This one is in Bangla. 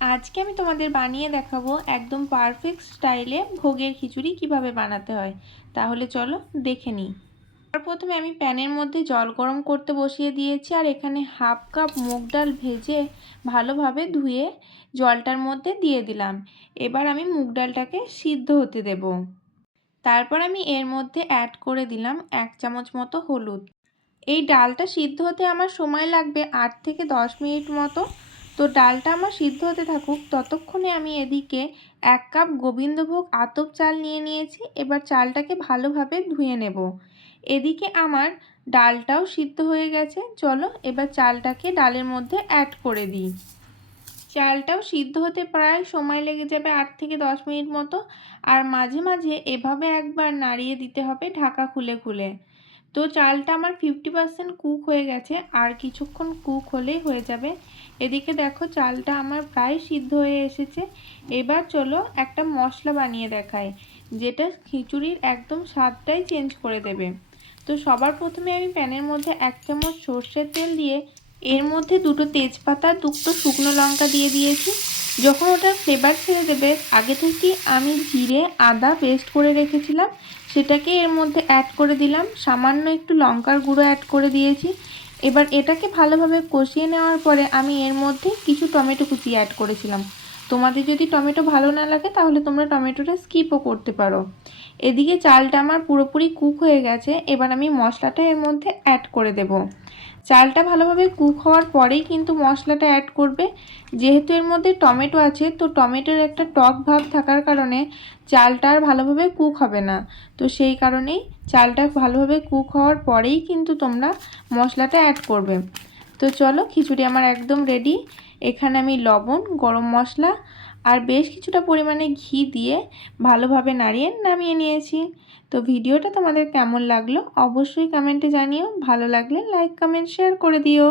আজকে আমি তোমাদের বানিয়ে দেখাবো একদম পারফেক্ট স্টাইলে ভোগের খিচুড়ি কীভাবে বানাতে হয়। তাহলে চলো দেখে নিই। আর প্রথমে আমি প্যানের মধ্যে জল গরম করতে বসিয়ে দিয়েছি আর এখানে হাফ কাপ মুগ ডাল ভেজে ভালোভাবে ধুয়ে জলটার মধ্যে দিয়ে দিলাম। এবার আমি মুগ ডালটাকে সিদ্ধ হতে দেব। তারপর আমি এর মধ্যে অ্যাড করে দিলাম এক চামচ মতো হলুদ। এই ডালটা সিদ্ধ হতে আমার সময় লাগবে আট থেকে দশ মিনিট মতো। তো ডালটা আমার সিদ্ধ হতে থাকুক, ততক্ষণে আমি এদিকে এক কাপ গোবিন্দভোগ আতপ চাল নিয়ে নিয়েছি, এবার চালটাকে ভালোভাবে ধুয়ে নেব। এদিকে আমার ডালটাও সিদ্ধ হয়ে গেছে, চলো এবার চালটাকে ডালের মধ্যে অ্যাড করে দিই। চালটাও সিদ্ধ হতে প্রায় সময় লেগে যাবে আট থেকে দশ মিনিট মতো, আর মাঝে মাঝে এভাবে একবার নাড়িয়ে দিতে হবে ঢাকা খুলে খুলে। তো চালটা আমার ফিফটি পার্সেন্ট কুক হয়ে গেছে, আর কিছুক্ষণ কুক হলেই হয়ে যাবে। এদিকে দেখো চালটা আমার প্রায় সিদ্ধ হয়ে এসেছে। এবার চলো একটা মশলা বানিয়ে দেখায় যেটা খিচুড়ির একদম স্বাদটাই চেঞ্জ করে দেবে। তো সবার প্রথমে আমি প্যানের মধ্যে এক চামচ সর্ষের তেল দিয়ে এর মধ্যে দুটো তেজপাতা দুটো শুকনো লঙ্কা দিয়ে দিয়েছি। যখন ওটার ফ্লেভার ছেড়ে দেবে, আগে থেকে আমি জিরে, আদা পেস্ট করে রেখেছিলাম। সেটাকে এর মধ্যে অ্যাড করে দিলাম। সামান্য একটু লঙ্কার গুঁড়ো অ্যাড করে দিয়েছি। এবার এটাকে ভালোভাবে কষিয়ে নেওয়ার পরে আমি এর মধ্যে কিছু টমেটো কুচি অ্যাড করেছিলাম। তোমাদের যদি টমেটো ভালো না লাগে, তাহলে তোমরা টমেটোটা স্কিপও করতে পারো। এদিকে চালটা আমার পুরোপুরি কুক হয়ে গেছে, এবার আমি মশলাটা এর মধ্যে অ্যাড করে দেব। চালটা ভালোভাবে কুক হওয়ার পরেই কিন্তু মশলাটা অ্যাড করবে। যেহেতু এর মধ্যে টমেটো আছে, তো টমেটোর একটা টক ভাব থাকার কারণে চালটা আর ভালোভাবে কুক হবে না। তো সেই কারণেই চালটা ভালোভাবে কুক হওয়ার পরেই কিন্তু তোমরা মশলাটা অ্যাড করবে। তো চলো খিচুড়ি আমার একদম রেডি এখানে আমি লবণ, গরম মশলা আর বেশ কিছুটা পরিমাণে ঘি দিয়ে ভালোভাবে নাড়িয়ে নামিয়ে নিয়েছি। তো ভিডিওটা তোমাদের কেমন লাগল অবশ্যই কমেন্টে জানিও। ভালো লাগলে লাইক কমেন্ট শেয়ার করে দিও।